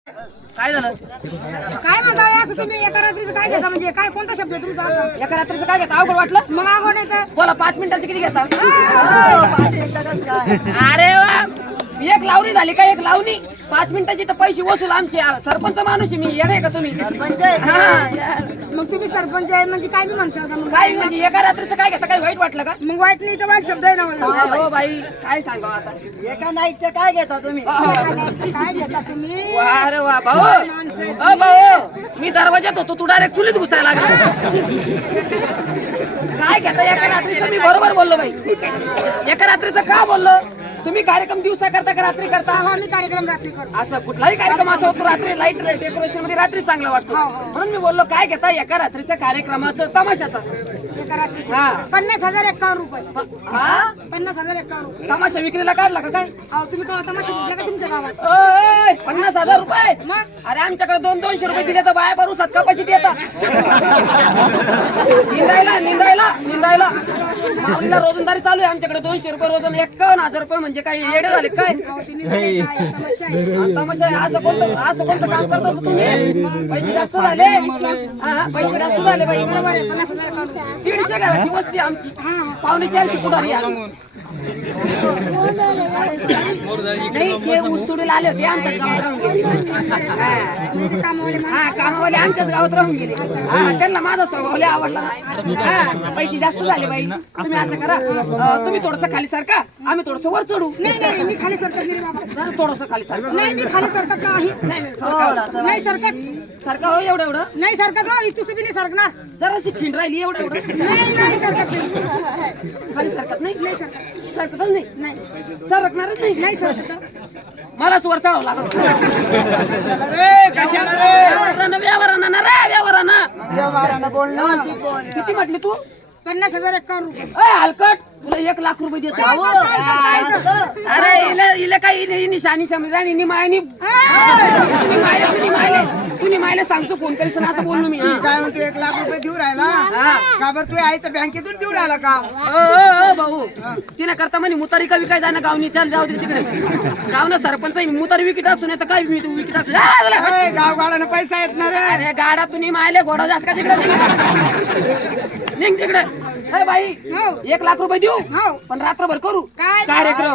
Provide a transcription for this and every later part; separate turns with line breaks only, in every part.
काय झालं?
काय म्हणता असं तुम्ही एका रात्रीचं काय घेता म्हणजे काय कोणता शब्द आहे तुमचा असा?
एका रात्रीचं काय घेता? अवघड वाटलं?
मग अवघड नाही तर
बोला 5 मिनिटाचं किती घेता?
5 मिनिटातच काय?
अरे वा, एक लावणी झाली का? एक लावणी 5 मिनिटाची तर पैसे वसूल आमचे. सरपंच माणूस आहे मी, येणार का तुम्ही? हा,
मग तुम्ही सरपंच आहे म्हणजे काय बी म्हणशाल का? मग
काय म्हणजे एका रात्रीचं काय घेता? काय वाईट वाटलं का?
मग वाईट नाही तर वाईट शब्द आहे ना
हो बाई, काय सांगावं आता?
एका नाईटचं काय घेता तुम्ही? काय घेता तुम्ही?
वा रे वा भाऊ, ओ भाऊ, मी दरवाजात होतो, तू डायरेक्ट चुलीत घुसायला लागला. काय घेता एका रात्रीचं? मी बरोबर बोललो बाई. एका रात्रीचं का बोललो? तुम्ही कार्यक्रम दिवसा करता का रात्री करता?
हा मी कार्यक्रम रात्री करतो.
असं कुठलाही कार्यक्रम असा होतो रात्री लाईट डेकोरेशन मध्ये रात्री चांगला वाटतो. म्हणून मी बोललो काय घेता एका रात्रीच्या कार्यक्रमाचं तमाशाचा?
एका रात्रीची
हा
50,051 रुपये.
हा
50,051 रुपये.
तमाशा विक्रीला काढला का काय?
अहो तुम्ही का तमाशा घेतला का तुमच्या गावात?
ओय, 50,000 रुपये?
मग
अरे आमच्याकडे 200-200 रुपये दिले तर बाया भरू सत्का पैसे देतात. निंदायला माऊलीला रोजंदारी चालू आहे आमच्याकडे. 200 रुपये रोजन 51,000 रुपये म्हणजे काय येडे झाले काय?
अहो, तुम्ही काय तमाशा आहे.
तमाशा आहे. असं कोणतं काम करता होता तुम्ही? पैसे जास्त झाले. हा, पैसे जास्त झाले बाई.
बरोबर आहे 50,051.
150 घराची वस्ती आमची. पावणे 400 पुढारी आहे. नाही ते उस्तुडीला आले होते आमच्याच गावात राहून गेले. हा कामावाले आमच्याच गावात राहून गेले. हा त्यांना माझा स्वभाव लय आवडला ना. हा पैसे जास्त झाले बाई. तुम्ही असं करा, तुम्ही थोडस खाली सारखा, आम्ही थोडस वर चढू.
नाही मी खाली सरकत नाही रे बाबा.
जरा थोडस खाली सारखा.
नाही मी खाली सरकत नाही. नाही सरकत.
सारखा हो एवढं
नाही सरकत हो. इथून बी नाही सरकणार.
जराशी खिंड राहिली एवढं
नाही सरकत नाही.
खाली सरकत नाही.
नाही सरकत.
सरकतच नाही.
नाही
सरकणारच नाही.
नाही सरकत.
मलाच वर चढावं लागलं. व्यवहारानं किती म्हटली तू?
50,051 रुपये.
हलकट तुला 1,00,000 रुपये देतो. अरे इले काय निशाणी समजा मायनी तुम्ही मायला सांगतो फोन करीस ना असं बोललो मी.
काय म्हणतो 1,00,000 रुपये देऊ राहिला का? बरं तू आहे तर बँकेतून देऊ राहिला का?
भाऊ तिने करता म्हणे मुतारी का विकाय जाय ना गावनी. चल जाऊ दे तिकडे. गावना सरपंच आहे मुतारी विकत असू नाही तर काय विकत असू.
गाव गाडानं पैसा येत ना रे.
अरे गाडा तुम्ही मायले घोडा जास्त का तिकडे निघ तिकडे. हे बाई 1,00,000 रुपये देऊ
हो.
पण रात्रभर करू
काय?
कार्यक्रम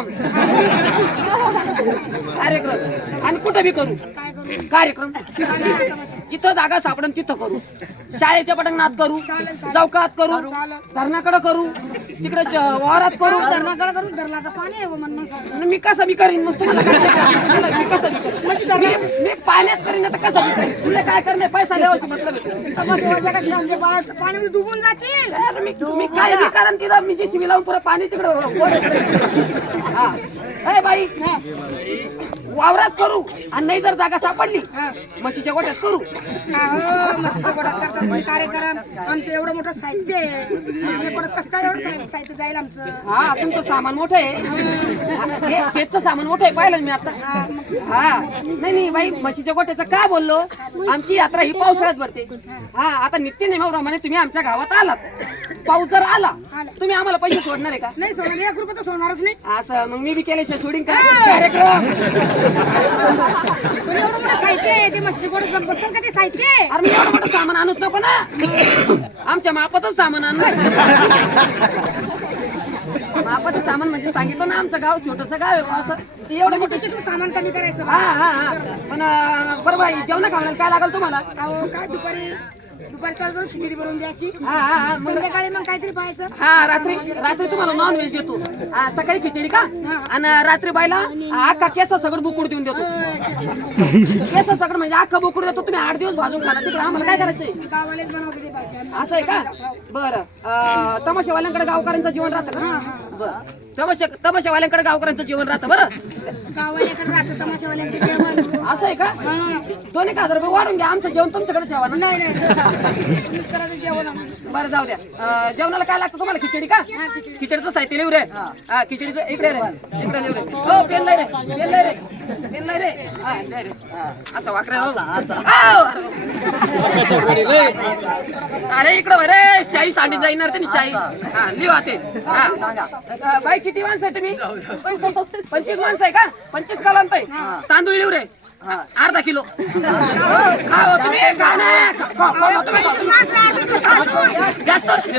आणि कुठं बी करू
काय करू?
कार्यक्रम. जिथं जागा सापडन तिथं करू. शाळेच्या पटंगणात करू, चौकात करू, धरणाकडे करू, तिकडे वावरात करू.
धरणाकडे करू. धरणाचं पाणी आहे म्हणून
आणि मी कसं बी करीन मग तुम्हाला काय करायचं? मी कसं बी करीन. मी पाण्यात करीन आता कसं बी करीन. तुला काय करणे पैसा द्यावाची मतलब
पाणी डुबून जातील.
मी काय बी कारण तिथं मी जी शिवी लावून पुरं पाणी तिकडे बाई वावरात करू आणि नाही जर जागा सापडली म्हशीच्या गोठ्यात करू.
म्हशीच्या गोठ्यात करतात पण कार्यक्रम. आमचं एवढं मोठं साहित्य आहे. म्हशीच्या गोठ्यात कसं काय एवढं साहित्य जाईल आमचं?
हा तुमचं सामान मोठं आहे. तेच सामान मोठं आहे पाहिलं मी आता. हा नाही बाई म्हशीच्या गोठ्याचं का बोललो? आमची यात्रा ही पावसाळ्यात भरते. हा आता नित्य नेमाप्रमाणे तुम्ही आमच्या गावात आलात. पाऊस जर आला तुम्ही आम्हाला पैसे सोडणार आहे का?
नाही सोडणार. 1 रुपये तर सोडणारच नाही.
असं मग मी बी केल्याशिवाय सोडिंग कार्यक्रम.
पण एवढं मोठं साहित्य आहे ते म्हशीच्या गोठ्यात बसल का ते साहित्य?
अरे मी एवढं मोठं सामान आणूच नको ना. आमच्या मापातच सामान आणणार. मापाचं सामान म्हणजे सांगितलं ना आमचं गाव छोटंसं गाव आहे असं. ते एवढं मोठं
त्याच्यातून सामान कमी करायचं.
हा पण बरं बाई जेवणा खावण्याला काय लागेल तुम्हाला?
अहो काय दुपारी चालू खिचडी बनवून द्यायची.
हा
संध्याकाळी मग काहीतरी पाहायचं.
हा रात्री तुम्हाला नॉन व्हेज देतो. सकाळी खिचडी का आणि रात्री बायला अख्खा केस सगळं बुकुड देऊन देतो. केस सगळं म्हणजे अख्खा बुकुड देतो. तुम्ही 8 दिवस भाजून खाला. तिकडे आम्हाला काय करायचंय?
गावालेच बनवते ते भाजी.
असं आहे का? बरं तमाशावाल्यांकडे गावकऱ्यांचं जीवन राहतं का? बरं तमाशावाल्यांकडे गावकऱ्यांचं जीवन राहतं. बरं
गावाल्याकडे राहतं तमाशावाल्यांचं जेवण.
असं आहे का? 2,000 रुपये वाढून घ्या. आमचं जेवण तुमच्याकडे ठेवा ना.
नाही करायचं जेवण.
बरं जाऊ द्या. जेवणाला काय लागतं तुम्हाला? खिचडी का? खिचडीचं साहित्य लिहू रे. हा खिचडीचं इकडे लिहू रे. हो पेन नाही रे. हा रे असं वाकरे. अरे इकडं रे शाही सांडी जाईणार ते शाही. हा लिहा ते. बाई किती माणसं आहे तुम्ही? 25 माणसं आहे का? 25 कालांत आहे. तांदूळ लिहू रे. अर्धा किलो काय हो तुम्ही? काय नाही? जास्त